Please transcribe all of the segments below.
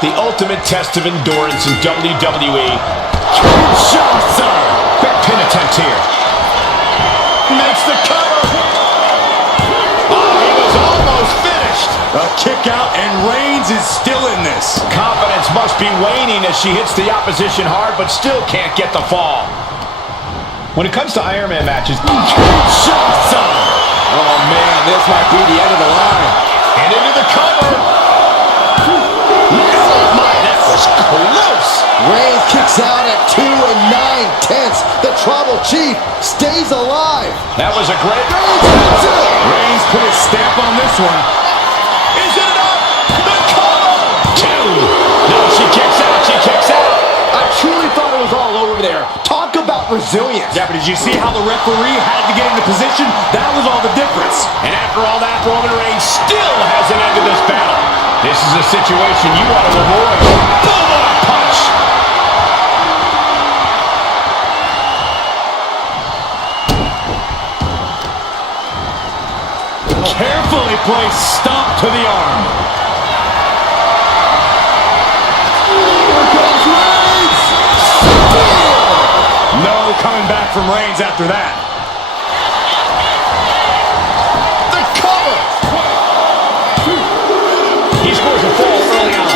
The ultimate test of endurance in WWE. Quick pin attempt here. Makes the cover. Oh, he was almost finished. A kick out, and Reigns is still in this. Confidence must be waning as she hits the opposition hard, but still can't get the fall. When it comes to Iron Man matches, oh man, this might be the end of the line. And into the cover. Oh my, that was close. Reigns kicks out at 2 9/10. The Tribal Chief stays alive. That was a great. Reigns put his stamp on this one. Is it enough? The cover. 2. No, she kicks out. She kicks out. I truly thought it was all over there. Talk about resilience. Yeah, but did you see how the referee had to get into position? That was all the difference. And after all that, Roman Reigns still hasn't ended this battle. This is a situation you want to avoid. Boom, what a punch. Carefully placed stomp to the arm. No coming back from Reigns after that. The cover. He scores a fall early on.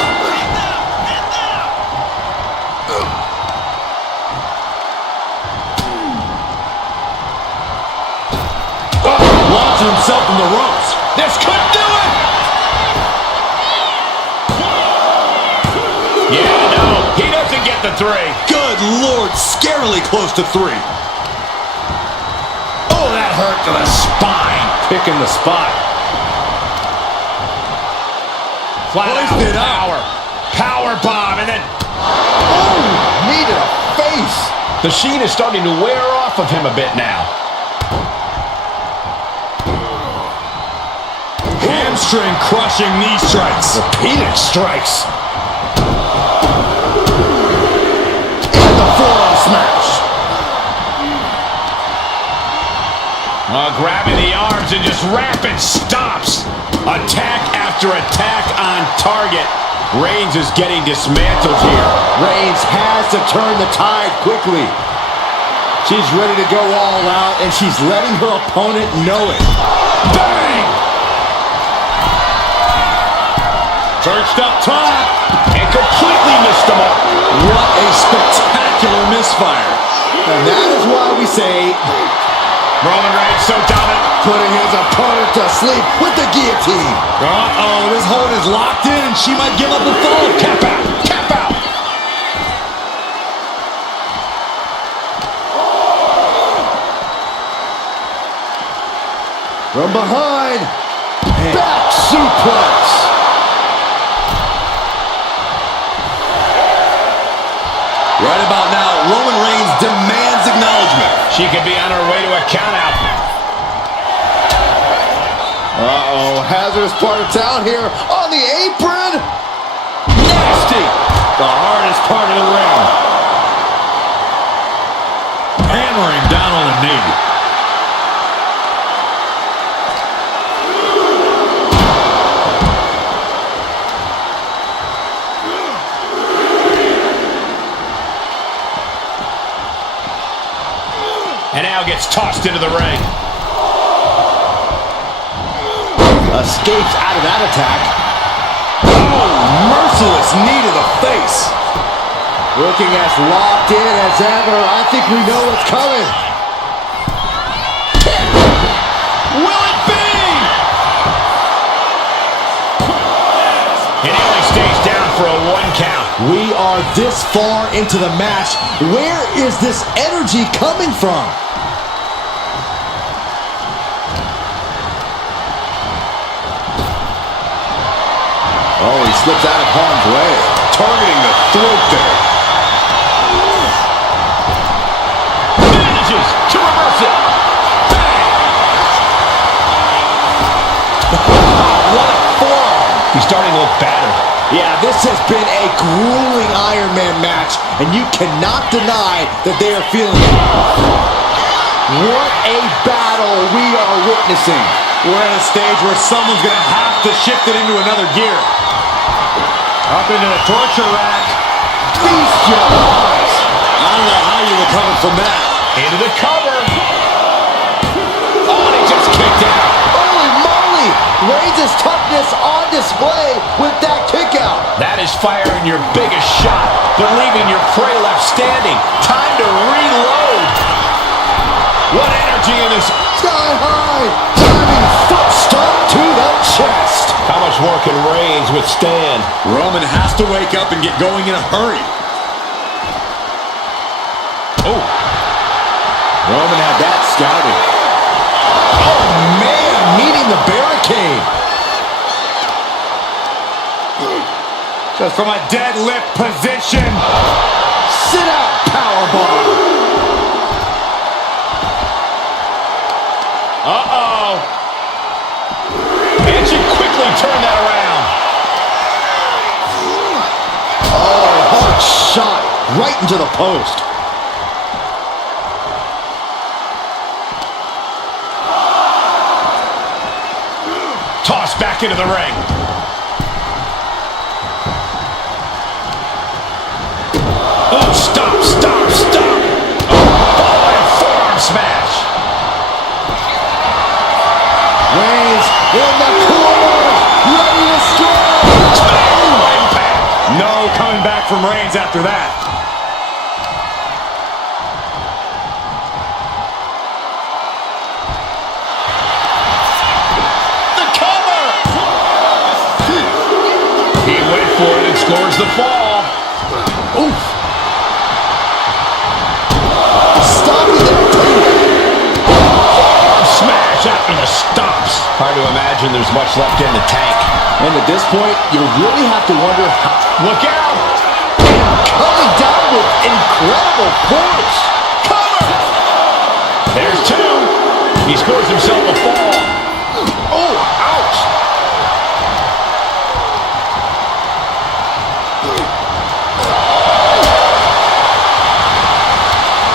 Launching himself from the ropes. This could do it. Yeah, no, he doesn't get the 3. Good Lord, scarily close to 3. Oh, that hurt to the spine. Picking the spot. Flat out Hoisted up. power. Power bomb, and then Oh, knee to the face. the sheen is starting to wear off of him a bit now. Hamstring crushing knee strikes. Repeated strikes. And the forearm smash. Grabbing the arms and just rapid stops. Attack after attack on target. Reigns is getting dismantled here. Reigns has to turn the tide quickly. She's ready to go all out, and she's letting her opponent know it. Bang! Perched up top. And completely missed the mark. What a spectacular misfire. And that is why we say, Roman Reigns so dominant. putting his opponent to sleep with the guillotine. Uh-oh, this hold is locked in, and she might give up the fall. Cap out. Cap out. From behind, back suplex. Right about now, Roman Reigns demands acknowledgement. She could be on her way to a countout. Uh-oh, hazardous part of town here on the apron. Nasty. The hardest part of the ring. Hammering down on the knee. And now gets tossed into the ring. Escapes out of that attack. Oh, merciless knee to the face. Looking as locked in as ever. I think we know what's coming. Will it be? And he only stays down for a 1 count. We are this far into the match. Where is this energy coming from? Oh, he slips out of harm's way. Targeting the throat there. Manages to reverse it. Bang! What a forearm. He's starting to look battered. Yeah, this has been a grueling Iron Man match, and you cannot deny that they are feeling it. What a battle we are witnessing. We're at a stage where someone's going to have to shift it into another gear. Up into the torture rack. Feast your eyes. I don't know how you recover from that. Into the cover. Oh, and he just kicked out. Holy moly! Reigns' toughness on display with that kick out. That is firing your biggest shot, but leaving your prey left standing. Time to reload. What energy in this. Sky high. Diving foot stomp to the chest. How much more can Reigns withstand? Roman has to wake up and get going in a hurry. Oh. Roman had that scouted. Oh, man, meeting the barricade. Just from a deadlift position. Sit out, powerbomb. Uh-oh. And she quickly turned that around. Oh, hard shot right into the post. Tossed back into the ring. Oh, stop, stop, stop. Oh, and forearm smash. Reigns in the corner, ready to strike. Oh, impact. No coming back from Reigns after that. The cover. He went for it and scores the fall. Oof. Stopping that Forearm smash out in the stomps. Hard to imagine there's much left in the tank. And at this point, you really have to wonder how. Look out. Coming down with incredible force. Cover. There's two. He scores himself a fall. Oh, ouch.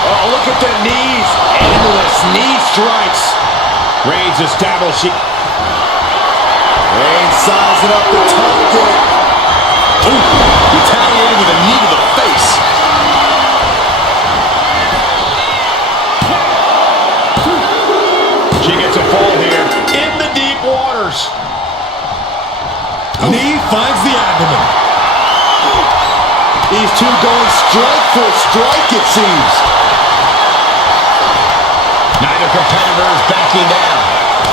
Oh, look at the knees. Endless knee strikes. Reigns establishing. Reigns sizing up the target. Ooh, retaliating with a knee to the face. She gets a fall here in the deep waters. Knee finds the abdomen. These two going strike for strike, it seems. Neither competitor is backing down.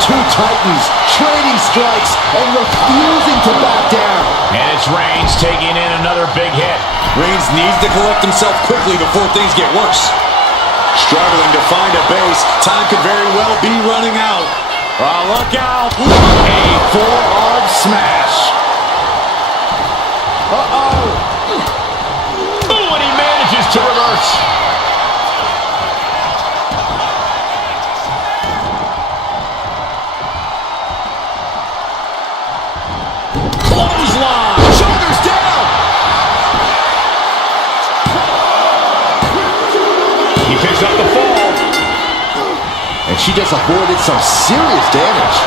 Two titans trading strikes and refusing to back down. And it's Reigns taking in another big hit. Reigns needs to collect himself quickly before things get worse. Struggling to find a base. Time could very well be running out. Oh, look out. A forearm smash. Uh-oh. Ooh, and he manages to reverse. Clothesline. Shoulders down. He picks up the fall. And she just avoided some serious damage.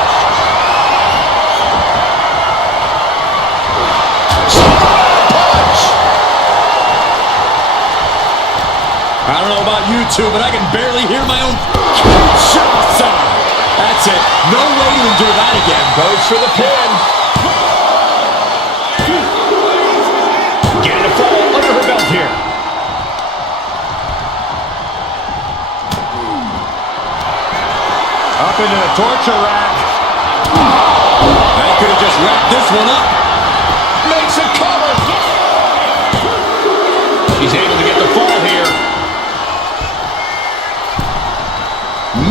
Punch. I don't know about you two, but I can barely hear my own Kinshasa. That's it. No way to endure that again. Goes for the pin. Getting a fall under her belt here. Up into the torture rack. That could have just wrapped this one up. Makes a cover. He's able to get the fall here.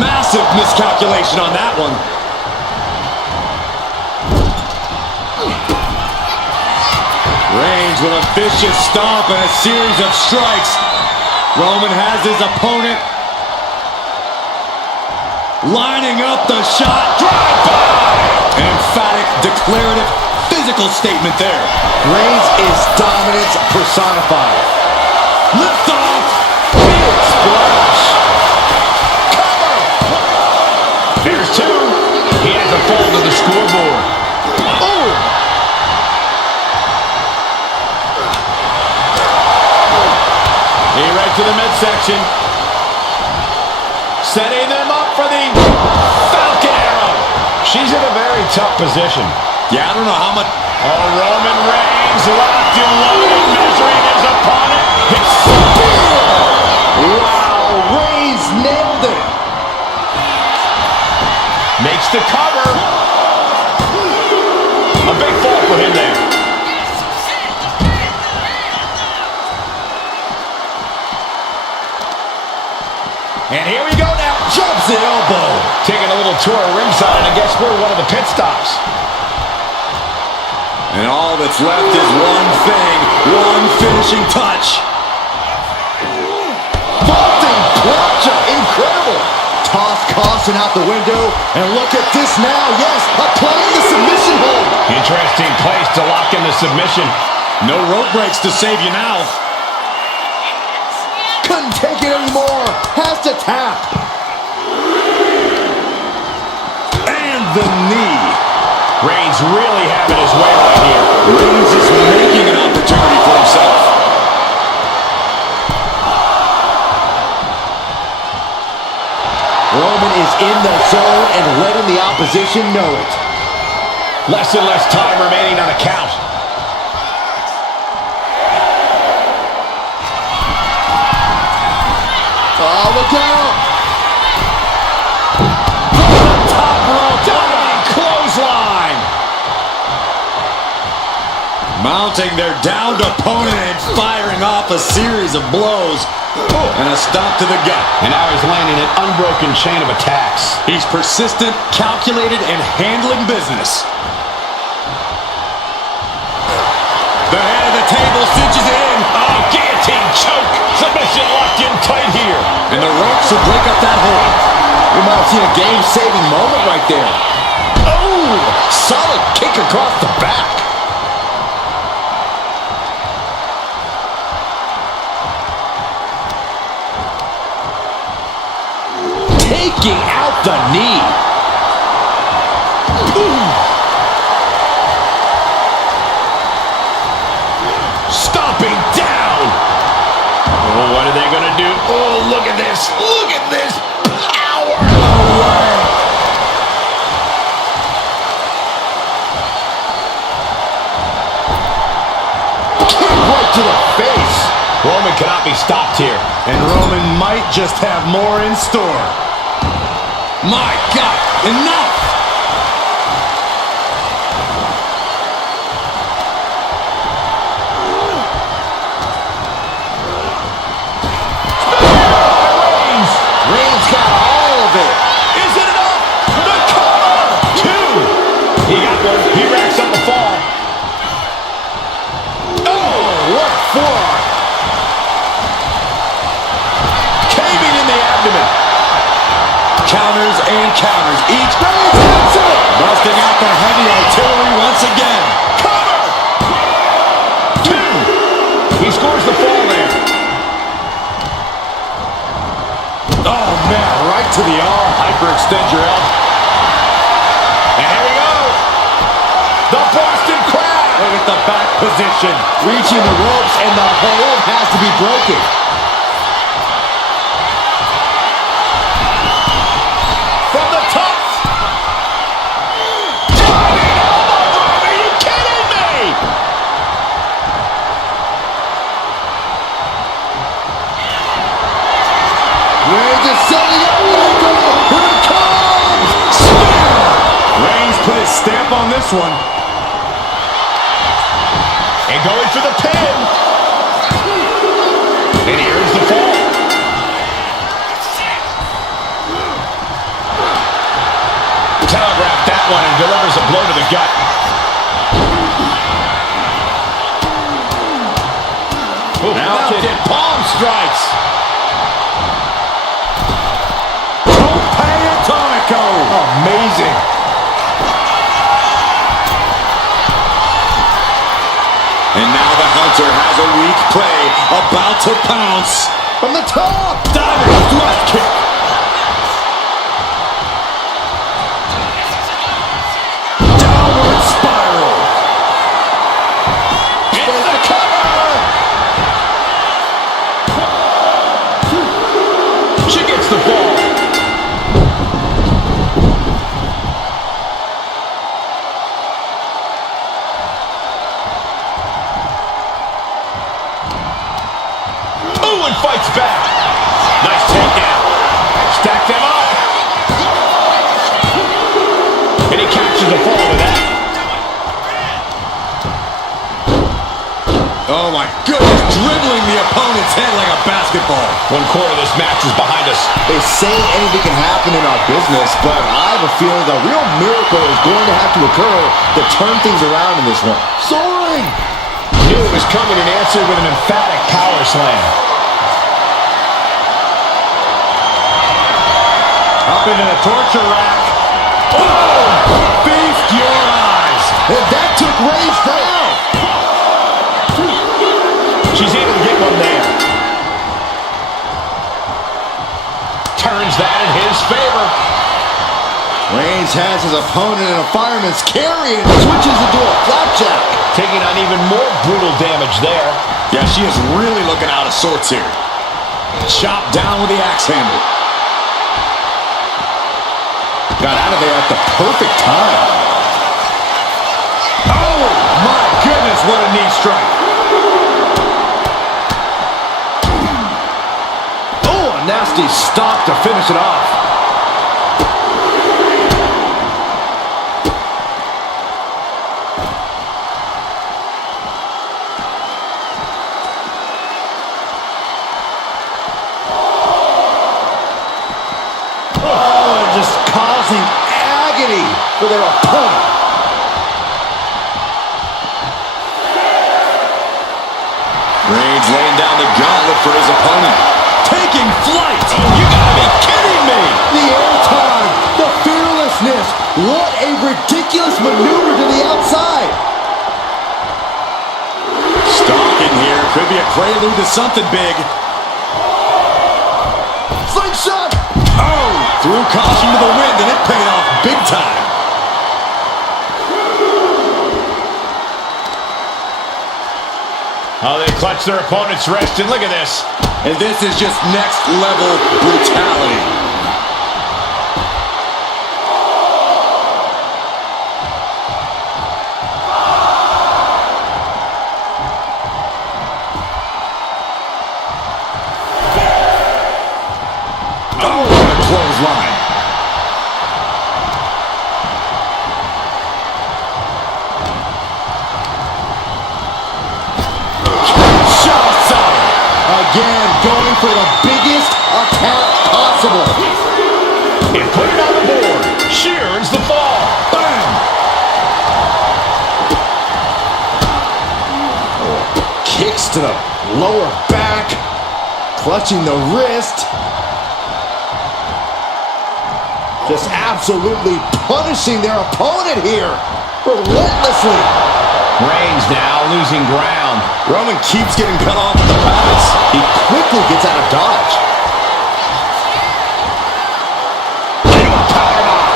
Massive miscalculation on that one. Reigns with a vicious stomp and a series of strikes. Roman has his opponent lining up the shot. Drive-by! An emphatic, declarative, physical statement there. Reigns is dominance personified. Lift off. Big splash. There's two. He has a fall to the scoreboard. Oh! to the midsection. Setting them up for the Falcon Arrow. She's in a very tough position. Yeah, I don't know how much. Oh, Roman Reigns locked and loaded, measuring his opponent. His spear. Wow, Reigns nailed it. Makes the cover. A big fall for him there. And here we go now. Jumps the elbow. Taking a little tour of ringside, and I guess we're one of the pit stops. And all that's left is one thing, one finishing touch. Vaulting plancha, incredible. Toss caution out the window, and look at this now. Yes, applying the submission hold. Interesting place to lock in the submission. No rope breaks to save you now. Couldn't take it anymore. Has to tap. And the knee. Reigns really having his way right here. Reigns is making an opportunity for himself. Roman is in the zone and letting the opposition know it. Less and less time remaining on the count. Oh, look out! Top rope, diving clothesline. Mounting their downed opponent and firing off a series of blows. And a stomp to the gut. And now he's landing an unbroken chain of attacks. He's persistent, calculated, and handling business. The head of the table cinches it in. Oh, guillotine choke. Submission locked in tight here. And the ropes will break up that hold. We might have seen a game-saving moment right there. Oh, solid kick across the back. Taking out the knee. Ooh. Stomping down. Oh, what are they going to do? Oh, look at this. Look at this power. Kick right to the face. Roman cannot be stopped here. And Roman might just have more in store. My God, enough! Reigns got all of it. Is it enough? The cover. Two. He got one. He racks up a fall. Oh, what forearm. Caving in the abdomen. Counters and counters. Each Reigns hits it. busting out the heavy artillery once again. Cover. Two. He scores the fall there. Oh, man, right to the arm. Hyperextend your elbow. And here we go. The Boston Crab. Look at the back position. Reaching the ropes, and the hold has to be broken. From the top. Diving elbow drop. Are you kidding me? Reigns is setting up. Here it comes. Reigns put his stamp on this one. And going for the pin. And here's the fall. Telegraphed that one and delivers a blow to the gut. Mounted palm strikes. Atomico. Amazing. And now the Hunter has a weak prey about to pounce. From the top. Diving thrust kick. Downward spiral. It's the cover. and fights back. Nice takedown. Stack them up. And he captures the fall with that. Oh my goodness, dribbling the opponent's head like a basketball. One quarter of this match is behind us. They say anything can happen in our business, but I have a feeling a real miracle is going to have to occur to turn things around in this one. Soaring! Knew it was coming and answered with an emphatic power slam. Up into the torture rack. Oh! Feast your eyes! And that took Reigns down! She's able to get one there. Turns that in his favor. Reigns has his opponent in a fireman's carry and switches into a flapjack. Taking on even more brutal damage there. Yeah, she is really looking out of sorts here. Chopped down with the axe handle. Got out of there at the perfect time. Oh, my goodness, what a knee strike. Nasty stop to finish it off. Oh, just causing agony for their opponent. Reigns laying down the gauntlet for his opponent. Taking flight! Oh, you gotta be kidding me! The airtime, the fearlessness. What a ridiculous maneuver to the outside. Stalking here. Could be a prelude to something big. Slingshot! Oh! Threw caution to the wind and it paid off big time. Oh, they clutch their opponent's wrist, and look at this. And this is just next level brutality. Oh, what a clothesline. Again, going for the biggest attack possible. And put it on the board. She earns the fall. Bam! Kicks to the lower back. Clutching the wrist. Just absolutely punishing their opponent here. Relentlessly. Reigns now losing ground. Roman keeps getting cut off with the pass. He quickly gets out of dodge. Into a powerbomb.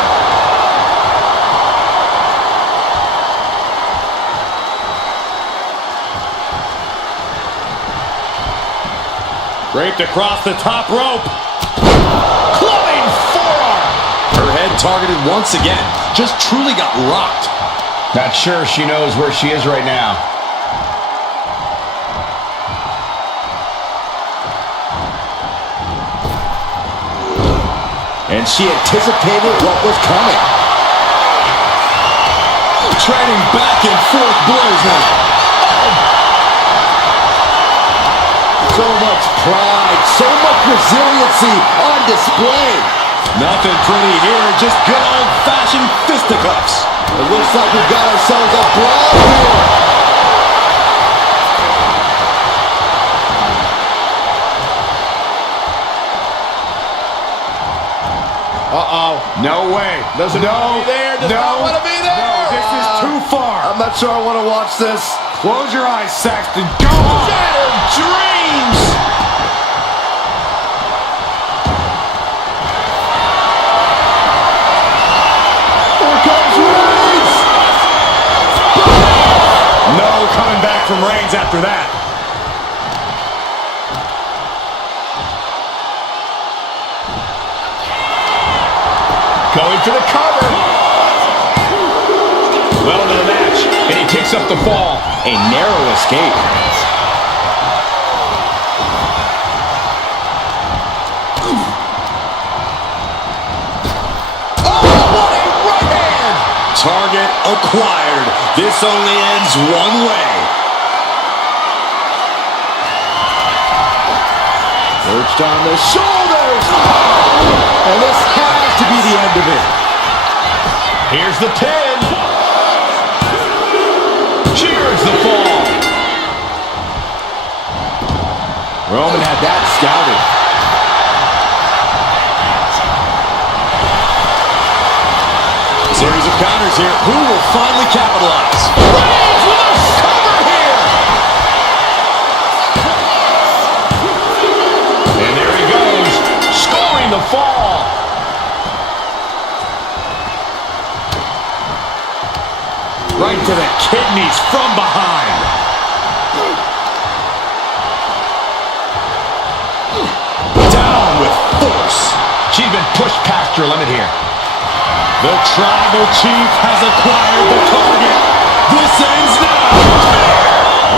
Draped across the top rope. Clubbing forearm. Her head targeted once again. Just truly got rocked. Not sure she knows where she is right now. And she anticipated what was coming. Trading back and forth blows now. So much pride, so much resiliency on display. Nothing pretty here, just good old-fashioned fisticuffs. It looks like we've got ourselves a brawl here. Uh-oh. No way. Doesn't want to be there. Does not want to be there. No, this is too far. I'm not sure I want to watch this. Close your eyes, Saxton. Go! Shattered dreams. Here comes Reigns. No coming back from Reigns after that. Going for the cover. Well into the match, and he picks up the fall. A narrow escape. acquired. This only ends one way. Perched on the shoulders. And this has to be the end of it. Here's the pin. Cheers the fall. Roman had that scouted. Series of counters here. Who will finally capitalize? Reigns with a cover here. And there he goes, scoring the fall. Right to the kidneys from behind. Down with force. She's been pushed past her limit here. The Tribal Chief has acquired the target. This ends now.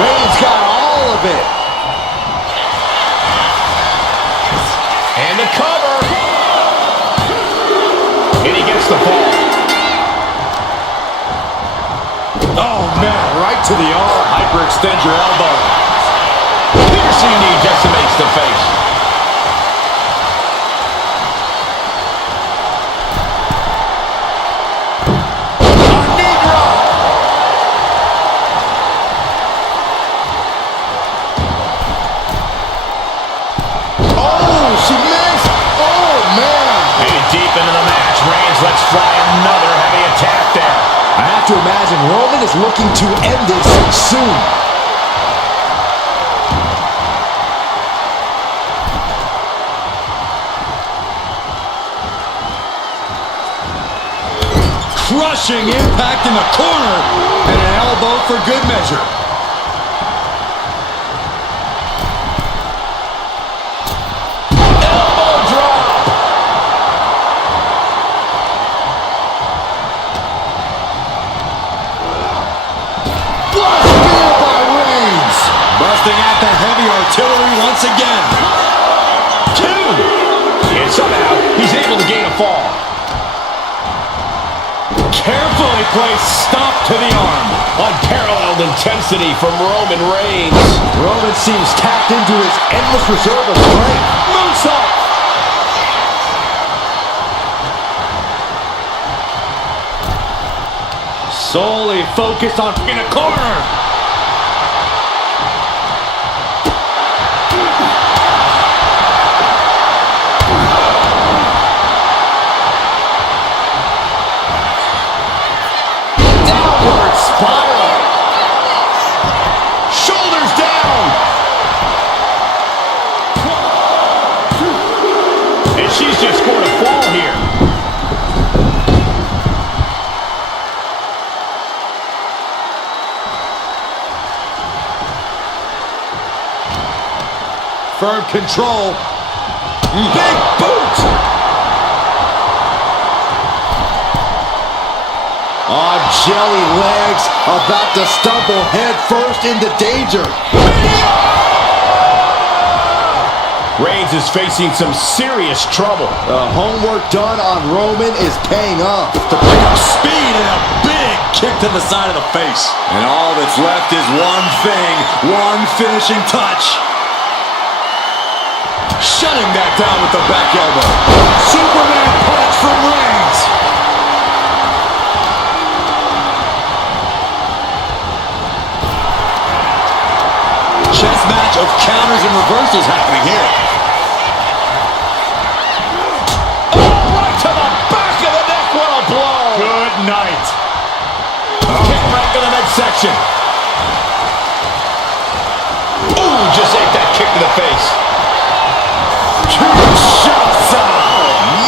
Reigns got all of it. And the cover. And he gets the fall. Oh, man, right to the arm. Hyperextend your elbow. Piercing knee decimates the face. Let's fly another heavy attack there. I have to imagine Roman is looking to end this soon. Crushing impact in the corner. And an elbow for good measure. Busting out the heavy artillery once again. 2. And somehow, he's able to gain a fall. Carefully placed stomp to the arm. Unparalleled intensity from Roman Reigns. Roman seems tapped into his endless reserve of strength. Moonsault. Solely focused on in a corner. Spiral. Shoulders down. And she's just scored a fall here. Firm control. Big boot. On jelly legs, about to stumble head first into danger. Reigns is facing some serious trouble. The homework done on Roman is paying off. To pick up speed and a big kick to the side of the face. And all that's left is one thing, one finishing touch. Shutting that down with the back elbow. Superman punch from Reigns. Chess match of counters and reversals happening here. Oh, right to the back of the neck. What a blow. Good night. Kick right to the midsection. Ooh, just ate that kick to the face. Kinshasa.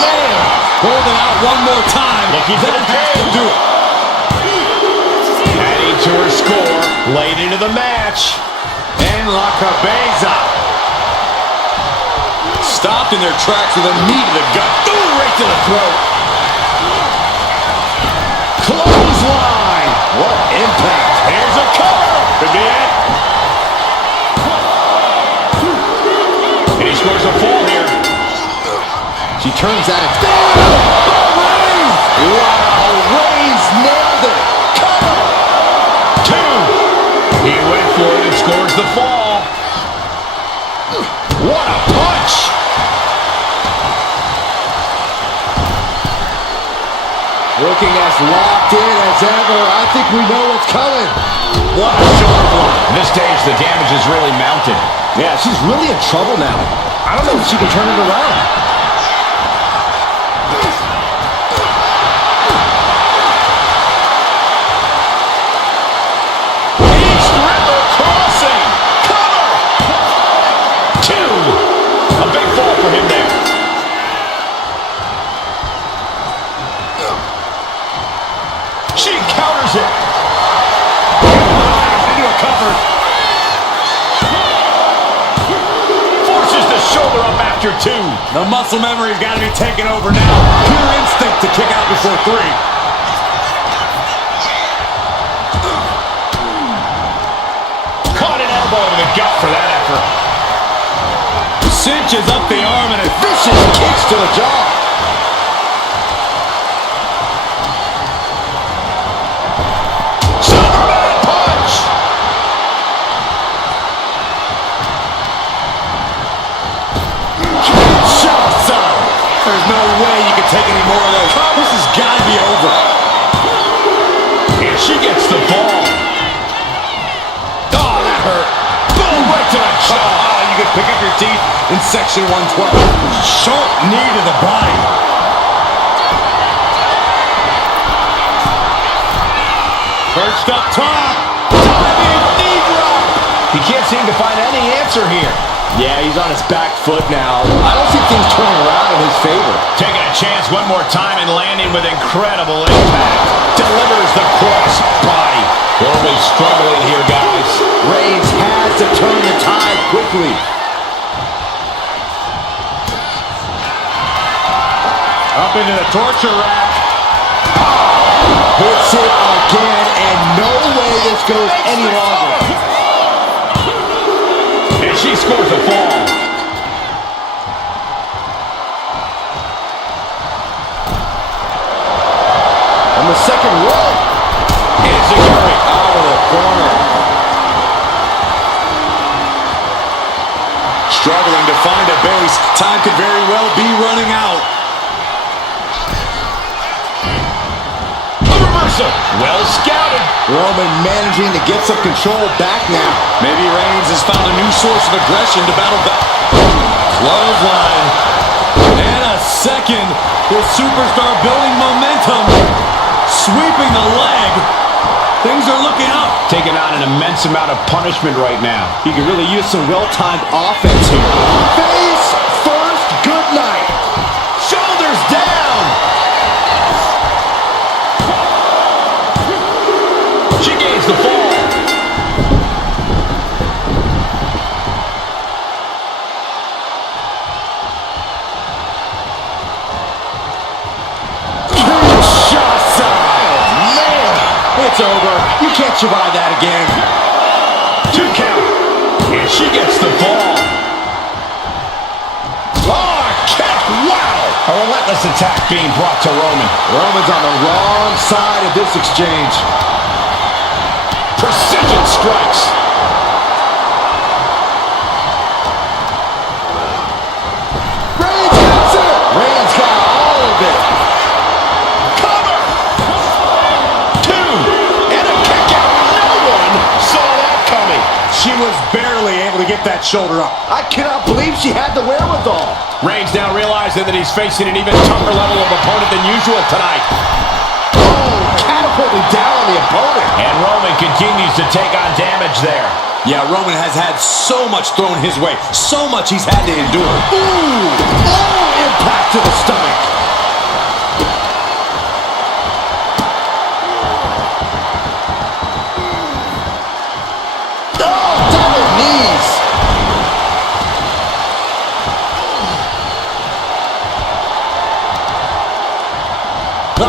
Man. Holding out one more time. Looking for the has to pin. do it. Adding to her score. Late into the match. And La Cabeza. Stopped in their tracks with a knee to the gut. Ooh, right to the throat. Clothesline. What impact. Here's a cover. Could be it. And he scores a fall here. She turns at it. Wow, Reigns nailed it. the fall. What a punch! Looking as locked in as ever. I think we know what's coming. What a shoulder block. This stage, the damage is really mounted. Yeah, she's really in trouble now. I don't know if she can turn it around. East River crossing. Cover. 2. A big fall for him there. She counters it. Into a cover. Forces the shoulder up after 2. The muscle memory's got to be taken over now. Pure instinct to kick out before 3. Caught an elbow to the gut for that effort. Cinches up the arm and a Vicious kicks to the jaw. Superman punch. Shot. There's no way you can take any more of those. This has got to be over. And she gets the ball. Oh, that hurt. Boom, right to the jaw. Oh, you could pick up your teeth in section 112. Short knee to the body. Perched up top. Diving knee drop. He can't seem to find any answer here. Yeah, he's on his back foot now. I don't see things turning around in his favor. Taking a chance one more time and landing with incredible impact. Delivers the cross body. Roman struggling here, guys. Reigns has to turn the tide quickly. Up into the torture rack. Hits it again, and no way this goes any longer. And she scores a fall. On the second row. Enziguri Out of the corner. Struggling to find a base. Time could very well be running out. A reversal. Well scouted. Roman managing to get some control back now. Maybe Reigns has found a new source of aggression to battle back. Clothesline. And a second. This superstar building momentum. Sweeping the leg. Things are looking up. Taking on an immense amount of punishment right now. He could really use some well-timed offense here. Face first, good night. Shoulders down. She gains the fall. It's over. You can't survive that again. 2 count. And she gets the ball. Oh, kick. Wow. A relentless attack being brought to Roman. Roman's on the wrong side of this exchange. Precision strikes. Reigns gets it. Reigns got all of it. Cover. 2. And a kick out. No one saw that coming. She was barely able to get that shoulder up. I cannot believe she had the wherewithal. Reigns now realizing that he's facing an even tougher level of opponent than usual tonight. Oh, catapulted down on the opponent. And Roman continues to take on damage there. Yeah, Roman has had so much thrown his way. So much he's had to endure. Ooh, oh, impact to the stomach. Oh, double knees.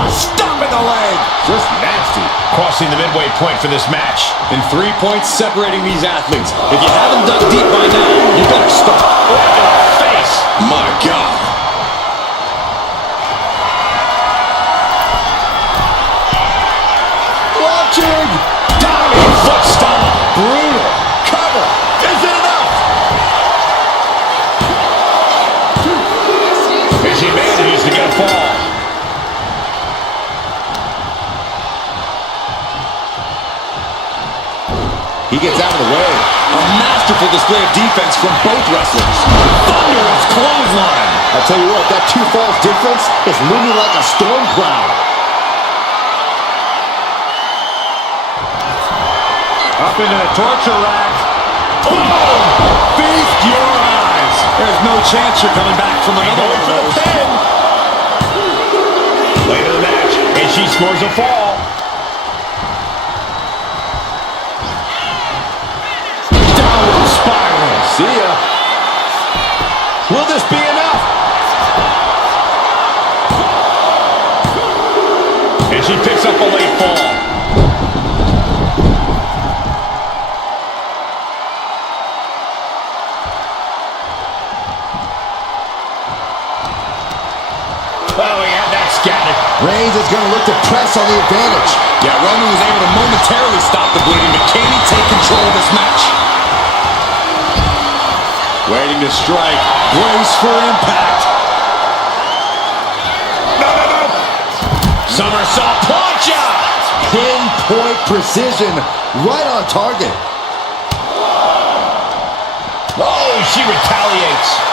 Stop in the leg. Just nasty. Crossing the midway point for this match. And 3 points separating these athletes. If you haven't dug deep by now, you better start. Right to the face. My God. Watching. Diving foot stomp. Brutal. Cover. He gets out of the way. A masterful display of defense from both wrestlers. Thunderous clothesline. I tell you what, that 2 falls difference is looming like a storm cloud. Up into the torture rack. Boom! Feast your eyes. There's no chance you're coming back from another one of those. Later in the match, and she scores a fall. Downward spiral. See ya. Will this be enough? And she picks up a late fall. Oh, yeah, that's scattered. Reigns is going to look to press on the advantage. Yeah, Roman was able to momentarily stop the bleeding, but can he take control of this match? Waiting to strike. Brace for impact. No. Somersault plancha. Pinpoint precision, right on target. Oh, she retaliates.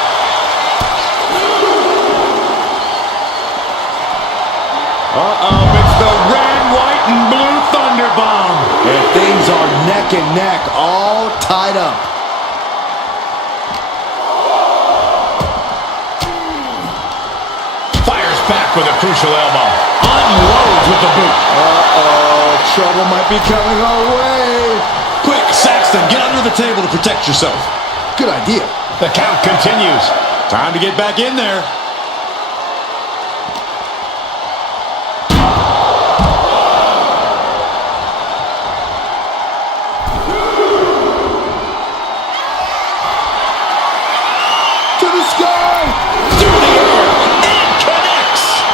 It's the red, white, and blue Thunder Bomb. And things are neck and neck, all tied up. Fires back with a crucial elbow. Unloads with the boot. Trouble might be coming our way. Quick, Saxton, get under the table to protect yourself. Good idea. The count continues. Time to get back in there.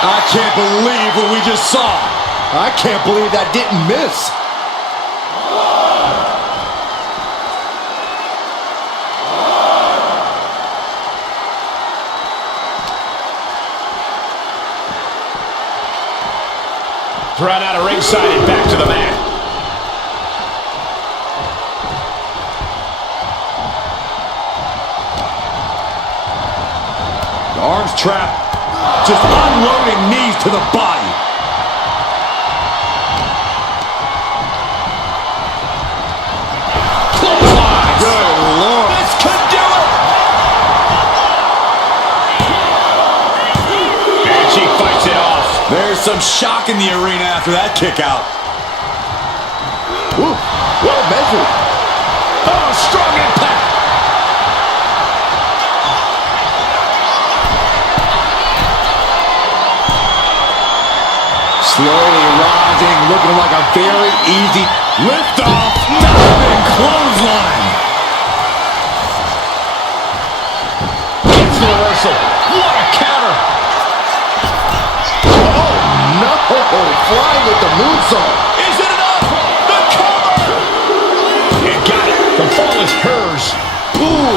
I can't believe what we just saw. I can't believe that didn't miss. Thrown out of ringside and back to the mat. The arms trapped. Just unloading knees to the body. Clothesline. Good Lord. This could do it. And she fights it off. There's some shock in the arena after that kick out. Ooh, well measured. Oh, strong impact. Slowly rising, looking like a very easy Lift-off. Diving clothesline. It's the reversal. What a counter. Oh, no. Flying with the moonsault. Is it enough? The cover. And got it. The fall is hers. Ooh.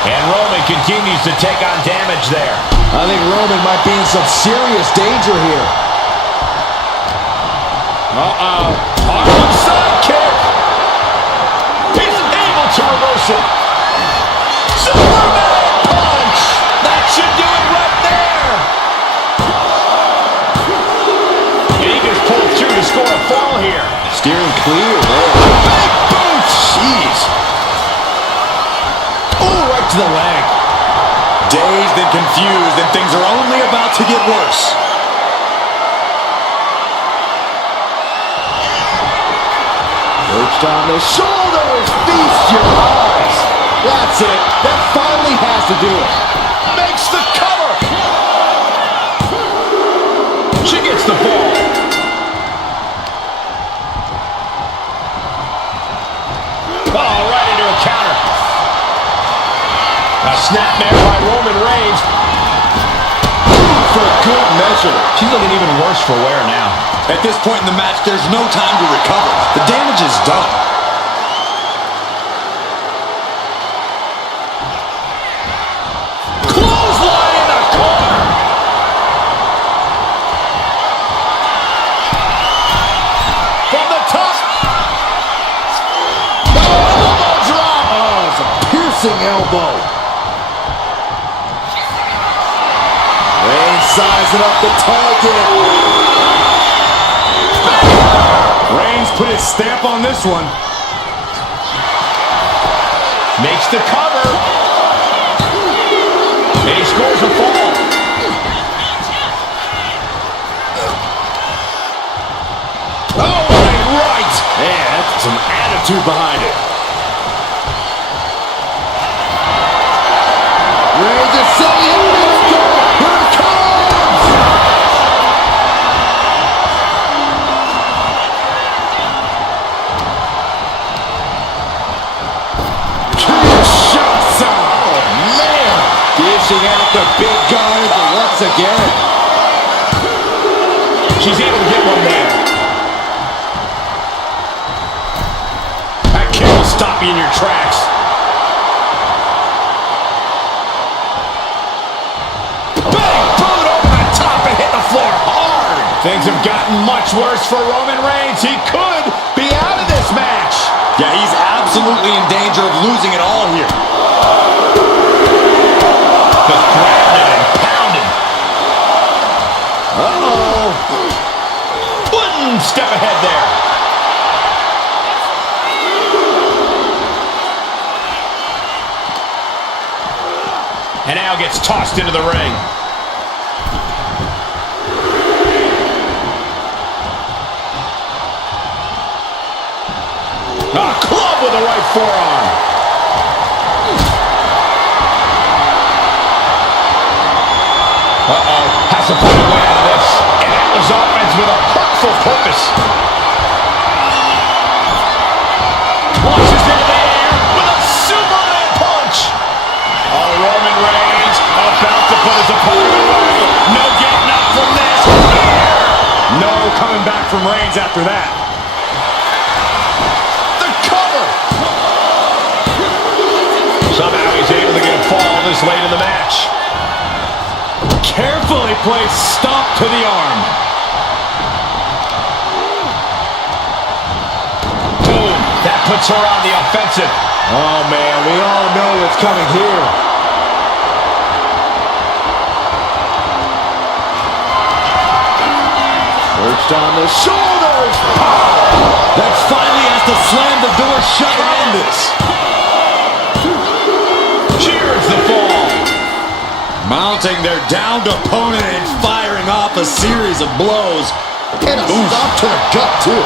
And Roman continues to take on damage there. I think Roman might be in some serious danger here. Harlem sidekick. He's able to reverse it. Superman punch. That should do it right there. And he just pulled through to score a fall here. Steering clear there. Big boot. Jeez. Oh, right to the leg. Dazed and confused, and things are only about to get worse. Perched on the shoulders. Feast your eyes. That's it. That finally has to do it. Makes the cover. She gets the ball. Oh, right into a counter. A snapmare by Roman Reigns. For good measure. She's looking even worse for wear now. At this point in the match, there's no time to recover. The damage is done. Clothesline in the corner. Bouncing elbow. Reigns sizing up the target. Reigns put his stamp on this one. Makes the cover. And he scores a fall. Oh, what a right. Man, that's some attitude behind it. Reigns is setting up. Let's go. Here it comes. Kinshasa. Oh, man. Dishing out the big guns once again. She's able to get one there. That kick will stop you in your tracks. Big boot over the top and hit the floor hard. Things have gotten much worse for Roman Reigns. He could be out of this match. Yeah, he's absolutely in danger of losing it all here. Just grabbed it and pounded. Uh-oh. One step ahead there. And now gets tossed into the ring. A club with the right forearm. Uh-oh. Has to find a way out of this. And Atlas offense with a hurtful purpose. Launches into the air with a Superman punch. Oh, Roman Reigns about to put his opponent away. No getting up from this. No coming back from Reigns after that. The cover. Somehow he's able to get a fall this late in the match. Carefully placed stomp to the arm. Boom. That puts her on the offensive. Oh, man, we all know what's coming here. Perched on the shoulders. That finally has to slam the door shut and end this. Cheers the fall. Mounting their downed opponent and firing off a series of blows. And a stop to the gut, too.